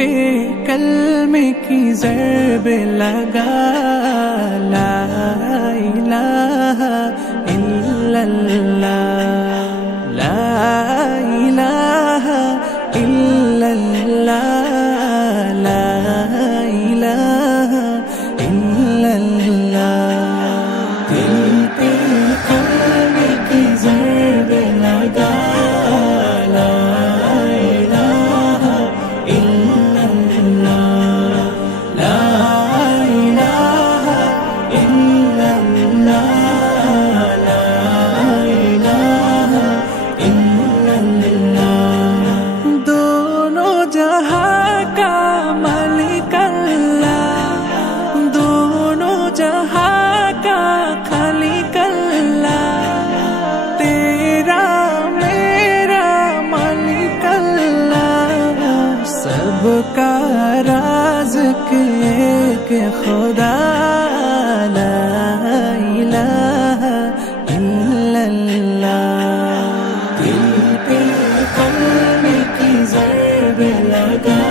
پہ کلم کی ضرب لگا لا الہ الا اللہ سب کا راز ایک خدا لا الہ الا اللہ دل پہ قلب کی ضرب لگا